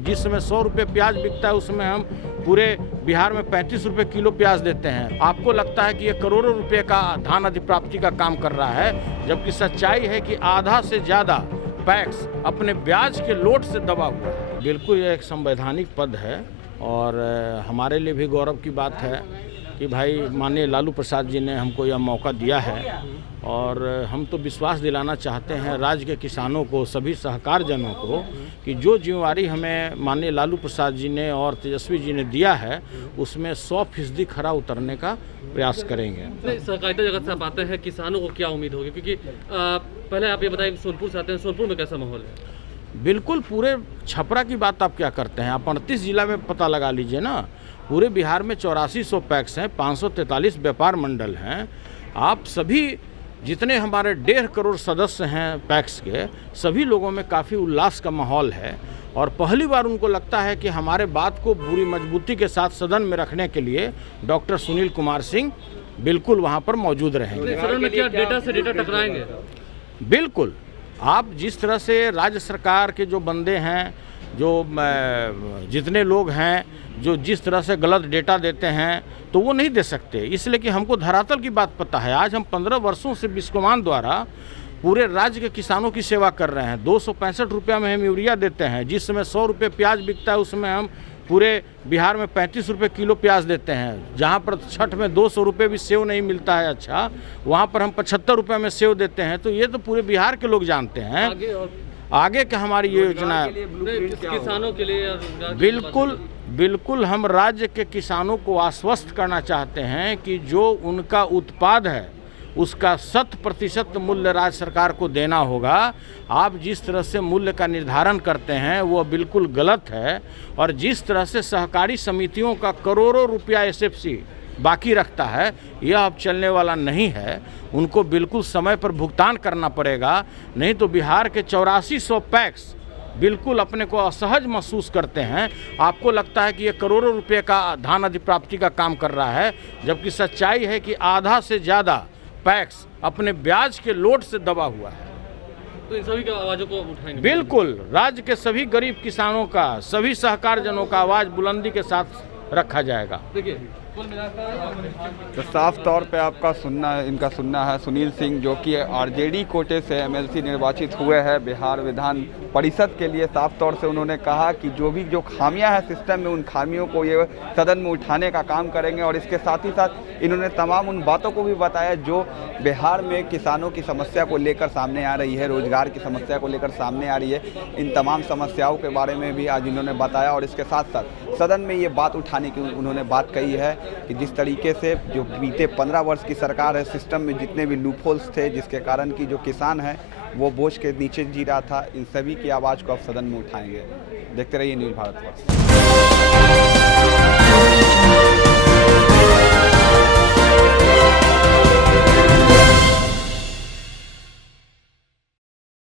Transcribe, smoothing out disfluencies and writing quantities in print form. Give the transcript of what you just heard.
जिस समय 100 रुपये प्याज बिकता है उसमें हम पूरे बिहार में 35 रुपये किलो प्याज देते हैं। आपको लगता है कि ये करोड़ों रुपए का धान अधिप्राप्ति का काम कर रहा है, जबकि सच्चाई है कि आधा से ज़्यादा पैक्स अपने ब्याज के लोड से दबा हुआ है। बिल्कुल ये एक संवैधानिक पद है और हमारे लिए भी गौरव की बात है कि भाई माननीय लालू प्रसाद जी ने हमको यह मौका दिया है और हम तो विश्वास दिलाना चाहते हैं राज्य के किसानों को, सभी सहकार जनों को कि जो जिम्मेवारी हमें माननीय लालू प्रसाद जी ने और तेजस्वी जी ने दिया है उसमें 100% खरा उतरने का प्रयास करेंगे। सहकारिता जगत से आप आते हैं, किसानों को क्या उम्मीद होगी? क्योंकि पहले आप ये बताएं कि सोनपुर से आते हैं, सोनपुर में कैसा माहौल है? बिल्कुल, पूरे छपरा की बात आप क्या करते हैं, आप 38 जिला में पता लगा लीजिए ना। पूरे बिहार में 8400 पैक्स हैं, 543 व्यापार मंडल हैं। आप सभी जितने हमारे 1.5 करोड़ सदस्य हैं पैक्स के, सभी लोगों में काफ़ी उल्लास का माहौल है और पहली बार उनको लगता है कि हमारे बात को पूरी मजबूती के साथ सदन में रखने के लिए डॉक्टर सुनील कुमार सिंह बिल्कुल वहाँ पर मौजूद रहेंगे। सदन में क्या डेटा से डेटा टकराएंगे? बिल्कुल, आप जिस तरह से राज्य सरकार के जो बंदे हैं, जो जितने लोग हैं जो जिस तरह से गलत डेटा देते हैं तो वो नहीं दे सकते, इसलिए कि हमको धरातल की बात पता है। आज हम 15 वर्षों से बिस्कोमान द्वारा पूरे राज्य के किसानों की सेवा कर रहे हैं। 265 रुपया में हम यूरिया देते हैं। जिस समय 100 रुपये प्याज बिकता है उसमें हम पूरे बिहार में 35 रुपये किलो प्याज देते हैं। जहाँ पर छठ में 200 रुपये भी सेव नहीं मिलता है, अच्छा वहाँ पर हम 75 रुपये में सेव देते हैं। तो ये तो पूरे बिहार के लोग जानते हैं। आगे का हमारी ये योजना है किसानों के लिए। बिल्कुल हम राज्य के किसानों को आश्वस्त करना चाहते हैं कि जो उनका उत्पाद है उसका 100% मूल्य राज्य सरकार को देना होगा। आप जिस तरह से मूल्य का निर्धारण करते हैं वो बिल्कुल गलत है और जिस तरह से सहकारी समितियों का करोड़ों रुपया एसएफसी बाकी रखता है, यह अब चलने वाला नहीं है। उनको बिल्कुल समय पर भुगतान करना पड़ेगा, नहीं तो बिहार के 8400 पैक्स बिल्कुल अपने को असहज महसूस करते हैं। आपको लगता है कि ये करोड़ों रुपए का धान अधिप्राप्ति का काम कर रहा है, जबकि सच्चाई है कि आधा से ज़्यादा पैक्स अपने ब्याज के लोड से दबा हुआ है। तो इन सभी की आवाज़ों को उठाएंगे? बिल्कुल, राज्य के सभी गरीब किसानों का, सभी सहकार जनों का आवाज़ बुलंदी के साथ रखा जाएगा। देखिए तो साफ तौर पे आपका इनका सुनना है सुनील सिंह, जो कि आरजेडी कोटे से एमएलसी निर्वाचित हुए हैं बिहार विधान परिषद के लिए। साफ तौर से उन्होंने कहा कि जो खामियां हैं सिस्टम में, उन खामियों को ये सदन में उठाने का काम करेंगे और इसके साथ ही साथ इन्होंने तमाम उन बातों को भी बताया जो बिहार में किसानों की समस्या को लेकर सामने आ रही है, रोजगार की समस्या को लेकर सामने आ रही है। इन तमाम समस्याओं के बारे में भी आज इन्होंने बताया और इसके साथ साथ सदन में ये बात उठाने की उन्होंने बात कही है कि जिस तरीके से जो बीते 15 वर्ष की सरकार है, सिस्टम में जितने भी लूपहोल्स थे जिसके कारण कि जो किसान है वो बोझ के नीचे जी रहा था, इन सभी की आवाज़ को अब सदन में उठाएंगे। देखते रहिए न्यूज़ भारत।